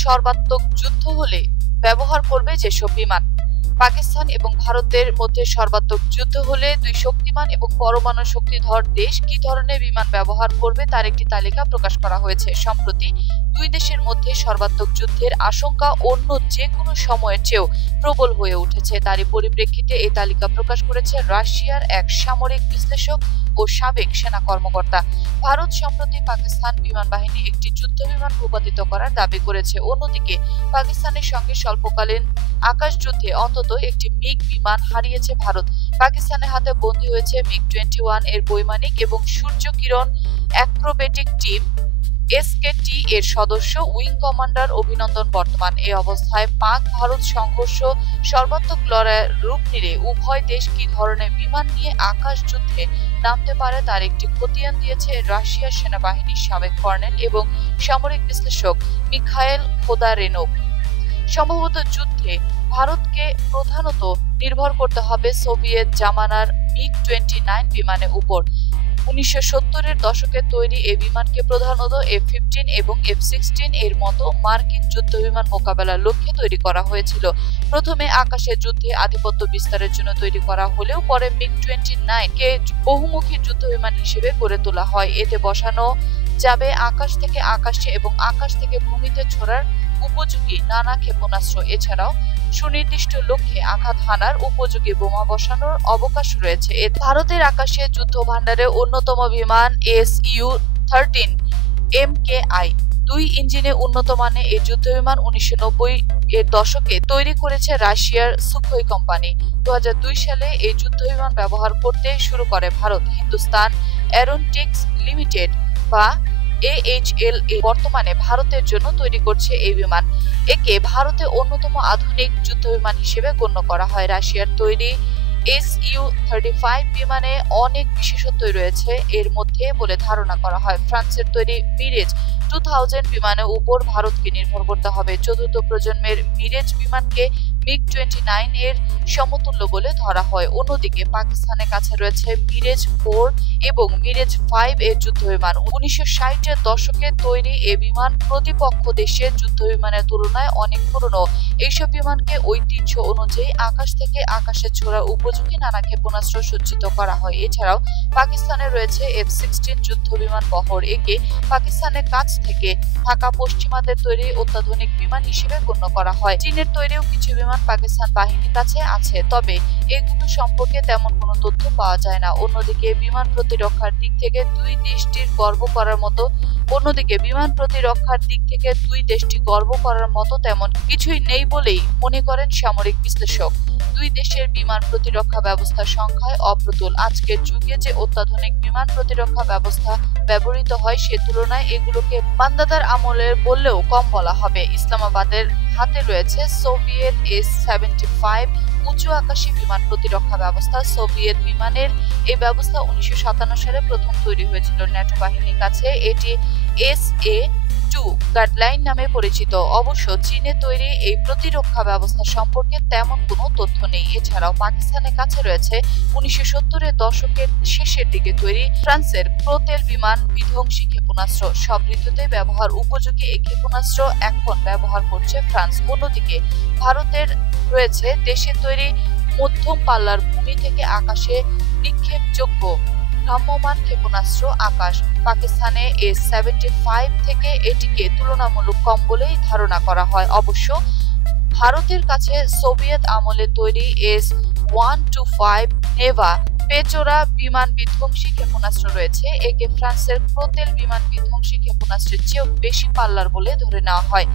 সর্বাত্মক যুদ্ধ হলে ব্যবহার করবে যেসব বিমান। পাকিস্তান এবং ভারতের মধ্যে সর্বাত্মক যুদ্ধ হলে দুই শক্তিমান এবং পরমাণু শক্তিধর দেশ কি ধরনের বিমান ব্যবহার করবে তার একটি তালিকা প্রকাশ করা হয়েছে। সম্প্রতি দুই দেশের মধ্যে সর্বাত্মক যুদ্ধের আশঙ্কা অন্য যে কোনো সময়ের চেয়েও প্রবল হয়ে উঠেছে। তারই পরিপ্রেক্ষিতে এই তালিকা প্রকাশ করেছে রাশিয়ার এক সামরিক বিশ্লেষক ও সাবেক সেনা কর্মকর্তা। ভারত সম্প্রতি পাকিস্তান বিমান বাহিনী একটি যুদ্ধ বিমান ভূপাতিত করার দাবি করেছে। অন্যদিকে পাকিস্তানের সঙ্গে স্বল্পকালীন আকাশ যুদ্ধে অন্তত একটি মিগ বিমান হারিয়েছে ভারত। পাকিস্তানের হাতে বন্দী হয়েছে মিগ-21 এর বৈমানিক এবং সূর্য কিরণ অ্যাক্রোবেটিক টিম এসকেটি এর সদস্য উইং কমান্ডার অভিনন্দন বর্তমান। এই অবস্থায় পাক ভারত সংঘর্ষ সর্বাত্মক লড়াইয়ের রূপ নিলে উভয় দেশ কি ধরনের বিমান নিয়ে আকাশ যুদ্ধে নামতে পারে তার একটি খতিয়ান দিয়েছে রাশিয়ার সেনাবাহিনীর সাবেক কর্নেল এবং সামরিক বিশ্লেষক মিখাইল খোদারেনক। সম্ভবত যুদ্ধে ভারতকে প্রধানত নির্ভর করতে হবে সোভিয়েত জামানার মিগ-29 বিমানের উপর। 1970-এর দশকে তৈরি এই বিমানকে প্রধানত F-15 এবং F-16 এর মতো মার্কিন যুদ্ধবিমান মোকাবেলার লক্ষ্যে তৈরি করা হয়েছিল। প্রথমে আকাশের যুদ্ধে আধিপত্য বিস্তারের জন্য তৈরি করা হলেও পরে মিগ-29 কে বহুমুখী যুদ্ধবিমান হিসেবে গড়ে তোলা হয়। এতে বসানো যাবে আকাশ থেকে আকাশে এবং আকাশ থেকে ভূমিতে ছোড়ার উপযোগী নানা ক্ষেপণাস্ত্র, এছাড়াও সুনির্দিষ্ট লক্ষ্যে আঘাত হানার উপযোগী বোমা বসানোর অবকাশ রয়েছে। ভারতের আকাশে যুদ্ধ ভান্ডারে অন্যতম বিমান Su-13 MKI 2 ইঞ্জিনে উন্নত মানের এই যুদ্ধবিমান 1990 এর দশকে তৈরি করেছে রাশিয়ার সুখোই কোম্পানি। 2002 সালে এই যুদ্ধবিমান ব্যবহার করতে শুরু করে ভারত। হিন্দুস্তান এরোনটিক্স লিমিটেড বা AHL বর্তমানে ভারতের জন্য তৈরি করছে এই বিমান। একে ভারতে অন্যতম আধুনিক যুদ্ধবিমান হিসেবে গণ্য করা হয়। রাশিয়ার তৈরি Su-35 বিমানে অনেক বিশেষত্বই রয়েছে এর মধ্যে বলে ধারণা করা হয়। ফ্রান্সের তৈরি মিরেজ 2000 বিমানের উপর ভারতকে নির্ভর করতে হবে। চতুর্থ প্রজন্মের মিরেজ বিমানকে মিগ-29 এর সমতুল্য বলে ধরা হয়। অন্যদিকে পাকিস্তানের কাছে রয়েছে মিরেজ 4 এবং মিরেজ 5 এর যুদ্ধবিমান। 1960-এর দশকে তৈরি এই বিমান প্রতিপক্ষ দেশের যুদ্ধবিমানের তুলনায় অনেক পুরনো। এইসব বিমানকে ঐতিহ্য অনুযায়ী আকাশ থেকে আকাশে ছোড়ার উপযোগী নানা ক্ষেপণাস্ত্র সজ্জিত করা হয়। এছাড়াও পাকিস্তানে রয়েছে F-16 যুদ্ধবিমান বহর। একে পাকিস্তানের কাছ থেকে থাকা পশ্চিমাদের তৈরি অত্যাধুনিক বিমান হিসেবে গণ্য করা হয়। চীনের তৈরিও কিছু বিমান পাকিস্তান বাহিনীর কাছে আছে, তবে এগুলো সম্পর্কে তেমন কোনো তথ্য পাওয়া যায় না। অন্যদিকে বিমান প্রতিরক্ষার দিক থেকে দুই দেশটির গর্ব করার মতো তেমন কিছুই নেই বলেই মনে করেন সামরিক বিশ্লেষক। দুই দেশের বিমান প্রতিরক্ষা ব্যবস্থার সংখ্যায় অপ্রতুল। আজকের যুগে যে অত্যাধুনিক বিমান প্রতিরক্ষা ব্যবস্থা ব্যবহৃত হয় সে তুলনায় এগুলোকে বান্দাদার আমলের বললেও কম বলা হবে। ইসলামাবাদের হাতে রয়েছে সোভিয়েত S-75 উঁচু আকাশী বিমান প্রতিরক্ষা ব্যবস্থা। সোভিয়েত বিমানের এই ব্যবস্থা 1957 সালে প্রথম তৈরি হয়েছিল। ন্যাটো বাহিনীর কাছে এটি SA-2 গাইডলাইন নামে পরিচিত। অবশ্য চীনে তৈরি এই প্রতিরক্ষা ব্যবস্থা সম্পর্কে তেমন কোনো তথ্য নেই। এছাড়াও পাকিস্তানের কাছে রয়েছে 1970-এর দশকের শেষের দিকে তৈরি ফ্রান্সের প্রোতেল বিমান বিধ্বংসী ক্ষেপণাস্ত্র। সব ঋতুতে ব্যবহার উপযোগী এই ক্ষেপণাস্ত্র এখন ব্যবহার করছে ফ্রান্স। অন্যদিকে ভারতের রয়েছে দেশে তৈরি মধ্যম পাল্লার ভূমি থেকে আকাশে নিক্ষেপযোগ্য ভ্রাম্যমাণ ক্ষেপণাস্ত্র আকাশ। পাকিস্তানে S-75 থেকে এটিকে তুলনামূলক কম বলেই ধারণা করা হয়। অবশ্য ভারতের কাছে সোভিয়েত আমলে তৈরি S-125 নেভা পেচোরা বিমান বিধ্বংসী ক্ষেপণাস্ত্র রয়েছে। একে ফ্রান্সের প্রোতেল বিমান বিধ্বংসী ক্ষেপণাস্ত্রের চেয়েও বেশি পাল্লার বলে ধরে নেওয়া হয়।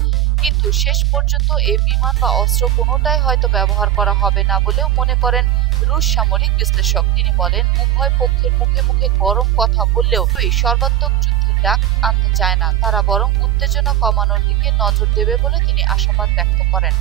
কিন্তু শেষ পর্যন্ত এই বিমান বা অস্ত্র কোনোটাই হয়তো ব্যবহার করা হবে না বলেও মনে করেন রুশ সামরিক বিশ্লেষক। তিনি বলেন, উভয় পক্ষের মুখে মুখে গরম কথা বললেও সর্বাত্মক যুদ্ধের ডাক আনতে চায় না, তারা বরং উত্তেজনা কমানোর দিকে নজর দেবে বলে তিনি আশাবাদ ব্যক্ত করেন।